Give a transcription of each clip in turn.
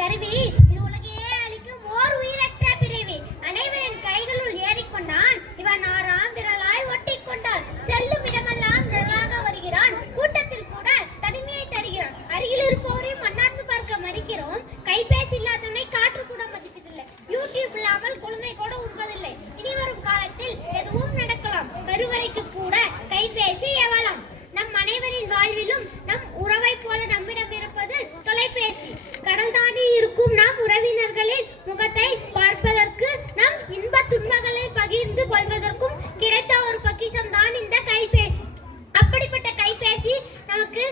கருவி இது உலகையே அளிக்கும் ஓர் உயிரற்ற பிறவி. அனைவரின் கைகளுள் ஏறிக்கொண்டான் இவன் ஆறாம் விரலாய் ஒட்டிக் கொண்டான். செல்லும் இடமெல்லாம் நிழலாக வருகிறான். கூட்டத்தில் கூட தனிமையை தருகிறான். அருகில் இருப்போரையும் மன்னார்ந்து பார்க்க மறிக்கிறோம். கைபேசி இல்லாதவனை காற்று கூட மதிப்பதில்லை. யூடியூப் இல்லாமல் குழந்தை கூட உண்பதில்லை. இனி வரும் காலத்தில் எதுவும் நடக்கலாம். கருவறைக்கு கூட கைபேசி எவலம். நம் அனைவரின் வாழ்விலும் நம் உறவை போல நம்மிடம் இருப்பது தொலைபேசி. கடல் தாண்டி இருக்கும் நம் உறவினர்களின் முகத்தை பார்ப்பதற்கு, நம் இன்ப துன்பங்களை பகிர்ந்து கொள்வதற்கும் கிடைத்த ஒரு பொக்கிஷம் தான் இந்த கைபேசி. அப்படிப்பட்ட கைபேசி நமக்கு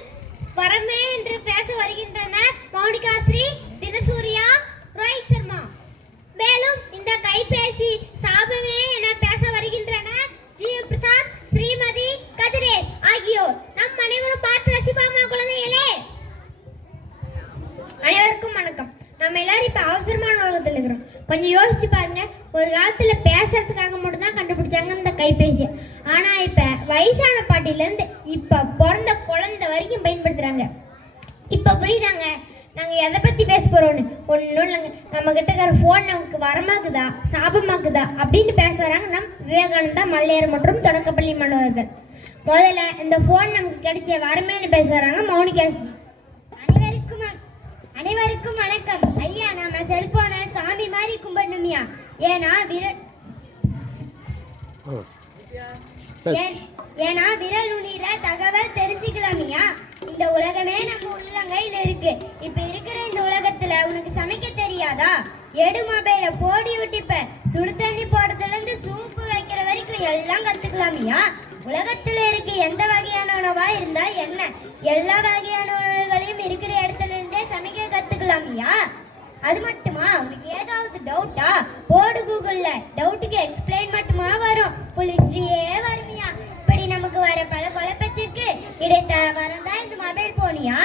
வரமே என்று பேச வருகின்றனர் மௌனிகா ஸ்ரீ, தினசூரியா, ரோஹித் சர்மா. மேலும் இந்த கைபேசி சாபமே என பேச வருகின்றனர் ஜி பிரசாத், ஸ்ரீமதி கதிரேஷ் ஆகியோர். நம் அனைவரும் பார்த்து ரசிப்பாமா குழந்தைகளே? அனைவருக்கும் வணக்கம். நம்ம எல்லாரும் இப்ப அவசரமான உலகத்தில் இருக்கிறோம். கொஞ்சம் யோசிச்சு பாருங்க. ஒரு காலத்துல பேசுறதுக்காக மட்டும் தான் கண்டுபிடிச்சாங்க இந்த கைபேசி. ஆனா இப்ப வயசான பாட்டில இருந்து இப்ப பிறந்த குழந்தை வரைக்கும் பயன்படுத்துறாங்க. இப்ப புரியுதாங்க நாங்க எதை பத்தி பேச போறோம்னு? ஒன்னும் இல்லைங்க. நம்ம கிட்ட இருக்கிற போன் நமக்கு வரமாக்குதா சாபமாக்குதா அப்படின்னு பேச வராங்க நம் விவேகானந்தா, மல்லையர் மற்றும் தொடக்கப்பள்ளி மாணவர்கள். முதல்ல இந்த போன் நமக்கு கிடைச்ச வரமேன்னு பேச வராங்க மௌனிகா. அனைவருக்கும் வணக்கம் ஐயா. நம்ம செல்போனை சாமி மாதிரி கும்பிடணுமியா. ஏன்னா விரல் நுனியில தகவல் தெரிஞ்சுக்கலாமியா. இந்த உலகமே நம்ம உள்ளங்கையில இருக்கு. இப்ப இருக்கிற இந்த உலகத்துல உனக்கு சமைக்க தெரியாதா? எடு மொபைல போடி விட்டிப்ப சுடு தண்ணி போடுறதுல இருந்து சூப்பு வைக்கிற வரைக்கும் எல்லாம் கத்துக்கலாமியா. உலகத்துல இருக்க எந்த வகையான உணவா இருந்தா என்ன, எல்லா வகையான உணவுகளையும் இருக்கிற இடத்துல இருந்தே சமைக்க கத்துக்கலாமியா. அது மட்டுமா, உனக்கு ஏதாவது டவுட்டா போடு கூகுள்ல. டவுட்டுக்கு எக்ஸ்பிளைன் மட்டுமா வரும், புல் ஹிஸ்டரியே வருமியா. இப்படி நமக்கு வர பல குழப்பத்திற்கு கிடைத்த வரந்தான் இந்த மொபைல் போனியா.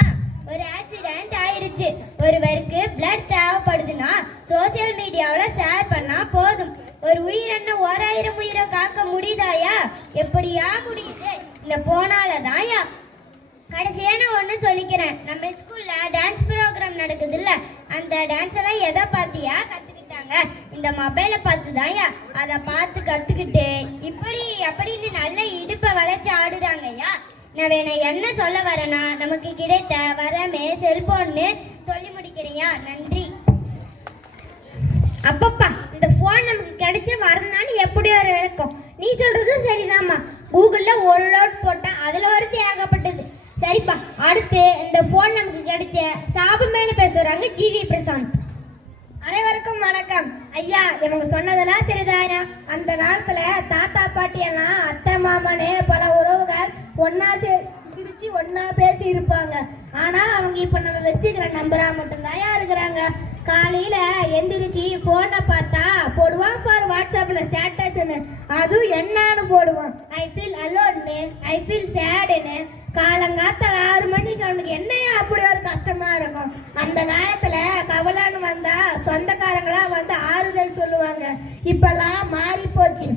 ஒரு ஆக்சிடென்ட் ஆயிருச்சு, ஒருவருக்கு பிளட் தேவைப்படுதுன்னா சோசியல் மீடியாவில ஷேர் பண்ணா போதும். ஒரு உயிரென்ன 1000 உயிரை காக்க முடியுதாயா? எப்படியா முடியுது? இந்த போனாலதான்யா. கடைசியான ஒண்ணு சொல்லிக்கிறேன். நம்ம ஸ்கூல்ல டான்ஸ் ப்ரோக்ராம் நடக்குது இல்ல, அந்த டான்ஸ் எல்லாம் எதை பார்த்தியா கத்துக்கிட்டாங்க? இந்த மொபைலை பார்த்துதான்யா. அதை பார்த்து கத்துக்கிட்டு இப்படி அப்படின்னு நல்ல இடுப்பை வளைச்சு ஆடுறாங்கய்யா. நான் என்ன சொல்ல வரேன்னா, நமக்கு கிடைத்த வரமே செல்போன்னு சொல்லி முடிக்கிறியா. நன்றி. அப்பப்பா, இந்த போன் நமக்கு கிடைச்ச வரனான்னு எப்படி ஒரு விளக்கம்? நீ சொல்றதும் சரிதாம்மா. கூகுள்ல ஒரு லோட் போட்டா அதுல வருது ஏகப்பட்டது. சரிப்பா, அடுத்து இந்த போன் நமக்கு கிடைச்ச சாபமேனு பேசுறாங்க ஜிவி பிரசாந்த். அனைவருக்கும் வணக்கம் ஐயா. இவங்க சொன்னதெல்லாம் சரிதாயா. அந்த காலத்துல தாத்தா பாட்டி எல்லாம் அத்தை மாமனே பல உறவுகள் ஒன்னா சிரிச்சு ஒன்னா பேசி இருப்பாங்க. ஆனா அவங்க இப்ப நம்ம வச்சுக்கிற நம்பரா மட்டும்தான் இருக்கிறாங்க. காலையில எந்திரிச்சு போனை பார்த்தா போடுவான் பாரு வாட்ஸ்அப்ல ஸ்டேட்டஸ்ன்னு. அதுவும் என்னன்னு போடுவான், ஐ ஃபீல் அலோன்னு, ஐ ஃபீல் சேடுன்னு. காலங்காத்தால 6 மணிக்கு அவனுக்கு என்னையா அப்படி ஒரு கஷ்டமா இருக்கும். அந்த காலத்துல கவலைன்னு வந்தா சொந்தக்காரங்களா வந்து ஆறுதல் சொல்லுவாங்க. இப்பெல்லாம் மாறி போச்சு,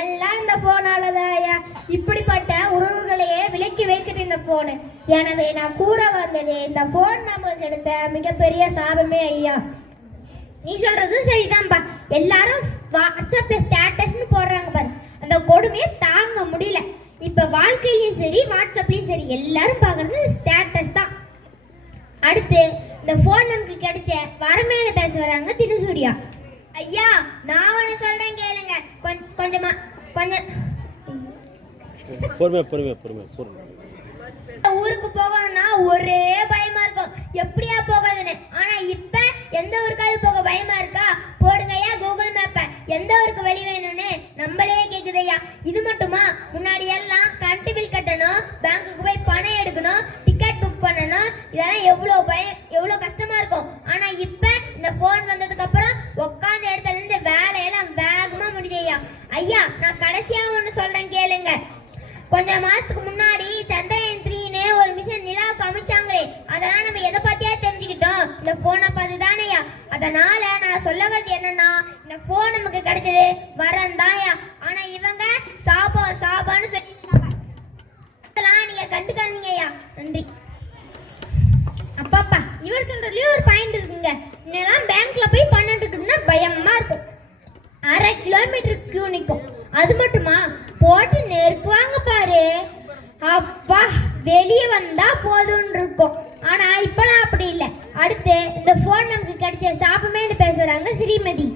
எல்லாம் இந்த போனாலதாயா. இப்படிப்பட்ட உறவுகளையே விலக்கி வைக்குது இந்த போனு. எனவே நான் கூற வந்தது, இந்த போன் நமக்கு எடுத்த மிகப்பெரிய சாபமே ஐயா. நீ சொல்றதும் சரிதான்பா. எல்லாரும் வாட்ஸ்அப்ல ஸ்டேட்டஸ்னு போடுறாங்க பாரு, அந்த கொடுமையை தாங்க முடியல. இப்ப வாழ்க்கையிலயும் சரி வாட்ஸ்அப்லயும் சரி எல்லாரும் பாக்குறது ஸ்டேட்டஸ் தான். அடுத்து இந்த போன் நமக்கு கிடைச்ச வரமேல பேச வராங்க தினசூரியா. ஐயா, நான் ஒண்ணு சொல்றேன் கேளுங்க. கொஞ்சம் ஊருக்கு போகணும்னா ஒரே பயமா இருக்கும், எப்படியா போகாதுன்னு. ஆனா இப்ப எந்த ஊருக்காவது போக பயமா இருக்கா? போடுங்கய்யா கூகுள் மேப்ப, எந்த ஊருக்கு வெளி வேணும்னு நம்மளே கேக்குதையா. இது மட்டுமா, முன்னாடி எல்லாம் கரண்ட் பில் கட்டணும், பேங்குக்கு போய் பணம் எடுக்கணும், டிக்கெட் புக் பண்ணணும். இதெல்லாம் எவ்வளவு கஷ்டமா இருக்கும். ஆனா இப்ப இந்த போன் வந்ததுக்கு அப்புறம் உட்கார்ந்த இடத்துல இருந்து வேலையெல்லாம் வேகமா முடிஞ்சையா. ஐயா, நான் கடைசியா ஒண்ணு சொல்றேன் கேளுங்க. கொஞ்சம் மாசத்துக்கு முன்னாடி சந்திரயான் 3ன்னு ஒரு மிஷன் நிலாவுக்கு அமைச்சாங்களே, அதெல்லாம் நம்ம எதை பத்தியா தெரிஞ்சுக்கிட்டோம்? இந்த போனை பார்த்து தானேயா. அதனால நான் சொல்ல வர்றது என்னன்னா, இந்த போன் நமக்கு கிடைச்சது வரந்தாயா. ஆனா இவங்க சாபான்னு சொல்லிருக்காங்க. நீங்க கண்டுக்காதீங்கய்யா. நன்றி. அப்பப்பா, இவர் சொல்றதுலயும் ஒரு பாயிண்ட் இருக்குங்க. சொல்றாங்க ஸ்ரீமதி.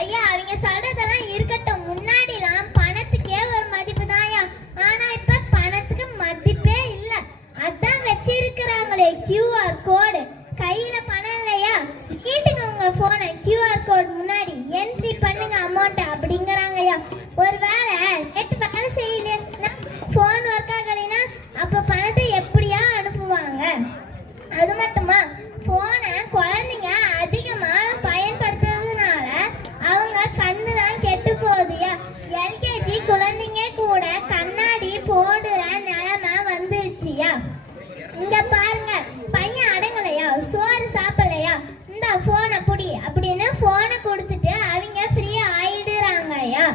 ஐயா அவங்க சொல்றதெல்லாம் இருக்கட்டும். முன்னாடிலாம் பணத்துக்கே ஒரு மதிப்பு தான்யா. ஆனா இப்ப பணத்துக்கு மதிப்பே இல்ல. அதான் வச்சிருக்கிறாங்களே QR கோடு. கையில பணம் இல்லையா, கேட்டுங்க உங்க போனை QR கோட் முன்னாடி என்ட்ரி பண்ணுங்க அமௌண்ட் அப்படிங்கறாங்கய்யா. ஒருவேளை நெட் வேலை செய்யலன்னா, போன் ஒர்க் ஆகலைன்னா அப்ப பணத்தை எப்படியா அனுப்புவாங்க? அது மட்டுமா, போனை குழந்தைங்க அதிகமா பயன்படுத்துறதுனால அவங்க கண்ணு தான் கெட்டு போகுதுயா. LKG குழந்தைங்க கூட கண்ணாடி போடுற நிலைமை வந்துருச்சுயா. இங்க பாருங்க, பையன் அடங்கலையா, சோறு சாப்பிடலையா, இந்த போனை புடி அப்படின்னு போனை கொடுத்துட்டு அவங்க ஃப்ரீயா ஆயிடுறாங்கய்யா.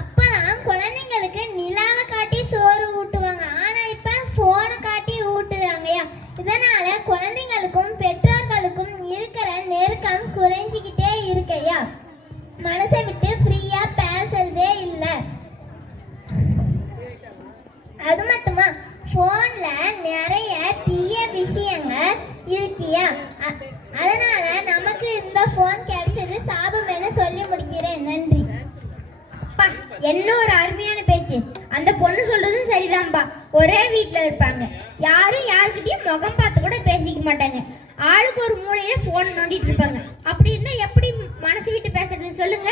அப்பெல்லாம் குழந்தைங்களுக்கு நிலாவை காட்டி சோறு ஊட்டுவாங்க. ஆனா இப்ப போனை காட்டி ஊட்டுறாங்கய்யா. இதனால குழந்தைங்களுக்கும் பெற்றோர்களுக்கும் இருக்கிற நெருக்கம் குறைஞ்சிக்கிட்டே இருக்கையா. மனசை விட்டு ஃப்ரீயா பேசுறதே இல்ல. அது மட்டுமா, போன்ல நிறைய தீய விஷயங்கள் இருக்கியா. அதனால நமக்கு இந்த போன் கிடைச்சது சாபம் என சொல்லி முடிக்கிறேன். நன்றி. அப்பா, என்ன ஒரு அருமையான பேச்சு. அந்த பொண்ணு சொல்றதும் சரிதான்பா. ஒரே வீட்ல இருப்பாங்க, யாரும் யாருக்கிட்டையும் முகம் பார்த்து கூட பேசிக்க மாட்டாங்க. ஆளுக்கு ஒரு மூலையில போன் நோண்டிட்டு இருப்பாங்க. அப்படி இருந்தா எப்படி மனசு விட்டு பேசுறது சொல்லுங்க?